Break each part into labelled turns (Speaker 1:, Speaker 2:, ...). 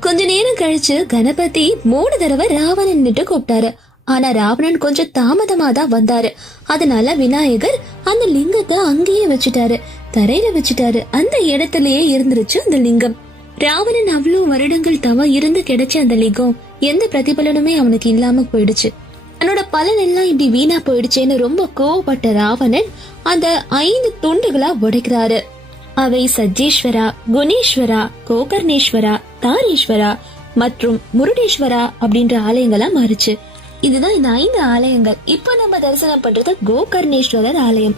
Speaker 1: கொஞ்ச நேரம் கழிச்சு கணபதி மூணு தடவை ராவணன் கூப்பிட்டாரு. ஆனா ராவணன் கொஞ்சம் தாமதமா தான் வந்தாரு. அதனால விநாயகர் அந்த லிங்கத்தை அங்கேயே வச்சுட்டாரு. தரையில வச்சுட்டாரு. அந்த இடத்துலயே இருந்துருச்சு அந்த லிங்கம். ராவணன் அவ்வளவு வருடங்கள் தவ இருந்து கிடைச்ச அந்த லிங்கம். எந்த பிரதிபலனுமே அவனுக்கு இல்லாம போயிடுச்சு. தன்னோட பலன் எல்லாம் இப்படி வீணா போயிடுச்சேன்னு ரொம்ப கோவப்பட்ட ராவணன் அந்த ஐந்து துண்டுகளா உடைக்கிறாரு. அவை சஜ்ஜீஸ்வரா குணேஸ்வரா கோகர்ணேஸ்வரா தாரேஸ்வரா மற்றும் முருடேஸ்வரா அப்படின்ற ஆலயங்களா மாறுச்சு. இதுதான் இந்த ஐந்து ஆலயங்கள். இப்போ நம்ம தரிசனம் பண்றது கோகர்ணேஸ்வரர் ஆலயம்.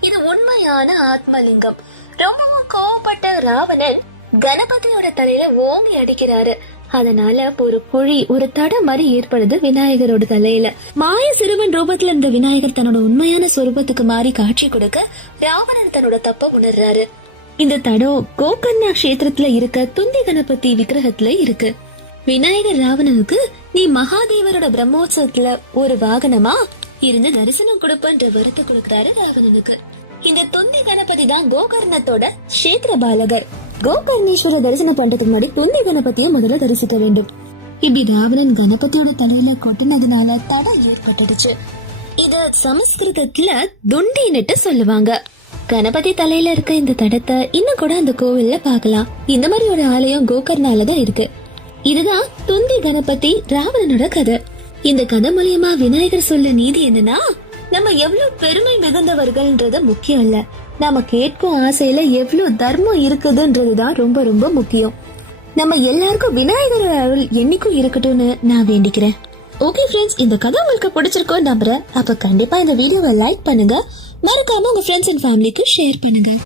Speaker 1: இது உண்மையான ஆத்மலிங்கம். ரொம்பவும் கோவப்பட்ட ராவணன் கணபதியோட தலையில ஓங்கி அடிக்கிறாரு. அதனால ஒரு குழி ஒரு தடம் மாதிரி ஏற்படுது விநாயகரோட தலையில. மாய சிறுவன் ரூபத்துல இருந்த விநாயகர் தன்னோட உண்மையான சொரூபத்துக்கு மாறி காட்சி கொடுக்க ராவணன் தன்னோட தப்ப உணர்றாரு. இந்த தடம் கோகர்ணா கஷேத்திரத்துல இருக்க துந்தி கணபதி விக்கிரகத்துல இருக்கு. விநாயகர் ராவணனுக்கு நீ மகாதேவரோட பிரம்மோற்சவத்துல ஒரு வாகனமா? இருந்து தரிசனம் கொடுப்பன்ற வருத்து கொடுக்கிறாரு ராவணனுக்கு. இந்த தொந்தி கணபதி தான் கோகர்ணத்தோட கஷேத்திர பாலகர். கோகர்ணேஸ்வர தரிசனம் பண்றதுக்கு முன்னாடி துந்தி கணபதியை முதல்ல தரிசிக்க வேண்டும். இப்படி ராவணன் கணபதியோட தலையில கொட்டினதுனால தடை ஏற்பட்டுடுச்சு. இத சமஸ்கிருதத்துல துண்டின்னுட்டு சொல்லுவாங்க. கணபதி தலையில இருக்க இந்த தடத்தை இன்னும் கூட அந்த கோவில்ல பார்க்கலாம். இந்த மாதிரி ஒரு ஆலயம் கோகர்ணால தான் இருக்கு. இதுதான் துந்தி கணபதி ராவணனோட கதை. இந்த கதை மூலியமா விநாயகர் சொல்ல நீதி என்னன்னா நம்ம எவ்வளவு பெருமை மிகுந்தவர்கள்ன்றது முக்கியம் இல்ல. நாம கேட்கும் ஆசையில எவ்வளவு தர்மம் இருக்குதுன்றதுதான் ரொம்ப ரொம்ப முக்கியம். நம்ம எல்லாருக்கும் விநாயகர் அருள் என்னைக்கும் இருக்கட்டும்னு நான் வேண்டிக்கிறேன். ஓகே ஃப்ரெண்ட்ஸ் இந்த கதை உங்களுக்கு பிடிச்சிருக்கோம் நம்புறேன். அப்ப கண்டிப்பா இந்த வீடியோவை லைக் பண்ணுங்க. மறக்காம உங்க ஃப்ரெண்ட்ஸ் அண்ட் ஃபேமிலிக்கு ஷேர் பண்ணுங்க.